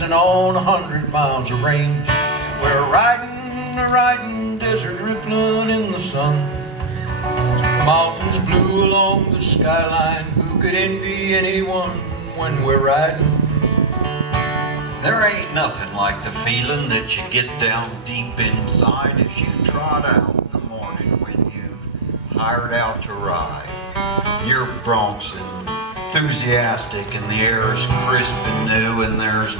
and on 100 miles of range. We're riding, desert rippling in the sun. Mountains blue along the skyline, who could envy anyone when we're riding? There ain't nothing like the feeling that you get down deep inside as you trot out in the morning when you've hired out to ride. You're broncs and enthusiastic and the air is crisp and new and there's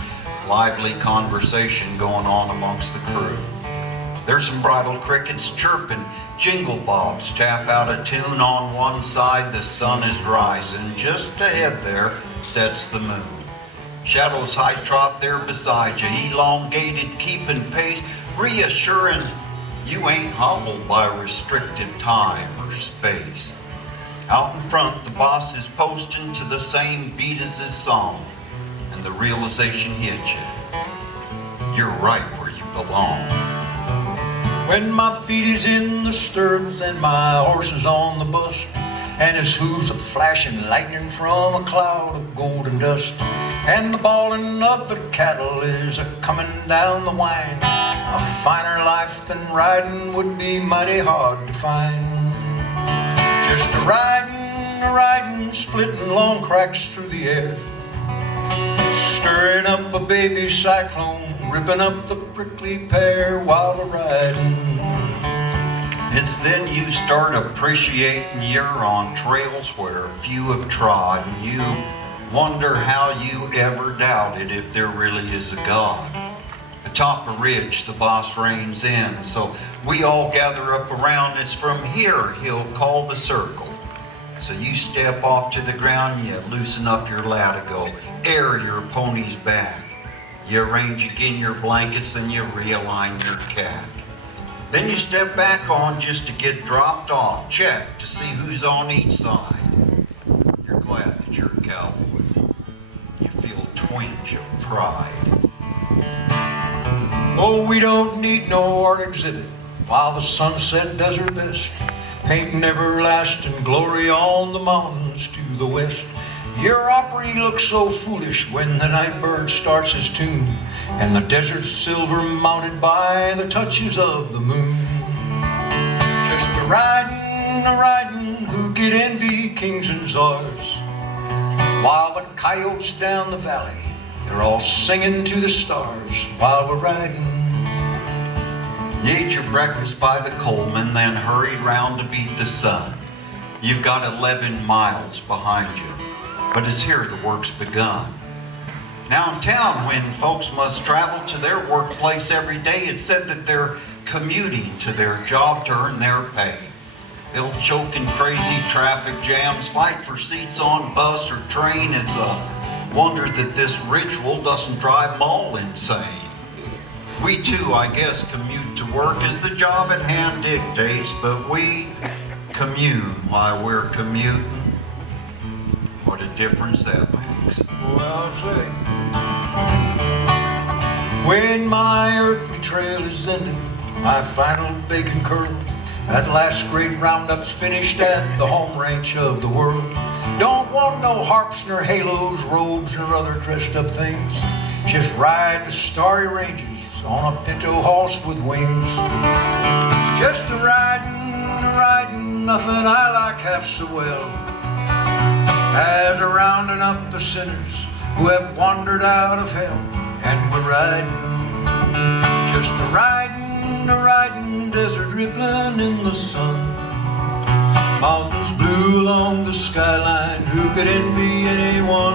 lively conversation going on amongst the crew. There's some bridal crickets chirping, jingle bobs tap out a tune on one side, the sun is rising. Just ahead there sets the moon. Shadows high trot there beside you, elongated, keeping pace, reassuring you ain't hobbled by restricted time or space. Out in front, the boss is posting to the same beat as his song, and the realization hits you. You're right where you belong. When my feet is in the stirrups and my horse is on the bust, and his hooves are flashing lightning from a cloud of golden dust, and the bawling of the cattle is a-coming down the wind, a finer life than riding would be mighty hard to find. Just a-riding, splitting long cracks through the air, stirring up a baby cyclone, ripping up the prickly pear while a-riding. It's then you start appreciating you're on trails where few have trod, and you wonder how you ever doubted if there really is a God. Atop a ridge, the boss reins in, so we all gather up around. It's from here he'll call the circle. So you step off to the ground, you loosen up your latigo, air your pony's back. You arrange again your blankets and you realign your cap. Then you step back on just to get dropped off, check to see who's on each side. You're glad that you're a cowboy. You feel a twinge of pride. Oh, we don't need no art exhibit while the sunset does her best, painting everlasting glory on the mountains to the west. Your Opry looks so foolish when the night bird starts his tune, and the desert's silver mounted by the touches of the moon. Just a-riding, who could envy kings and czars, while the coyotes down the valley, they're all singing to the stars while we're riding. You ate your breakfast by the Coleman, then hurried round to beat the sun. You've got 11 miles behind you, but it's here the work's begun. Now in town, when folks must travel to their workplace every day, it's said that they're commuting to their job to earn their pay. They'll choke in crazy traffic jams, fight for seats on bus or train. It's a wonder that this ritual doesn't drive them all insane. We too, I guess, commute to work as the job at hand dictates, but we commune while we're commuting. What a difference that makes. Well, I'll say, when my earthly trail is ended, my final bacon curl, that last great roundup's finished at the home ranch of the world. Don't want no harps nor halos, robes nor other dressed up things. Just ride the starry ranges on a pinto horse with wings. Just a-riding, nothing I like half so well as a-rounding up the sinners who have wandered out of hell, and we're riding. Just a-riding, desert rippling in the sun. Mountains blue along the skyline, who could envy anyone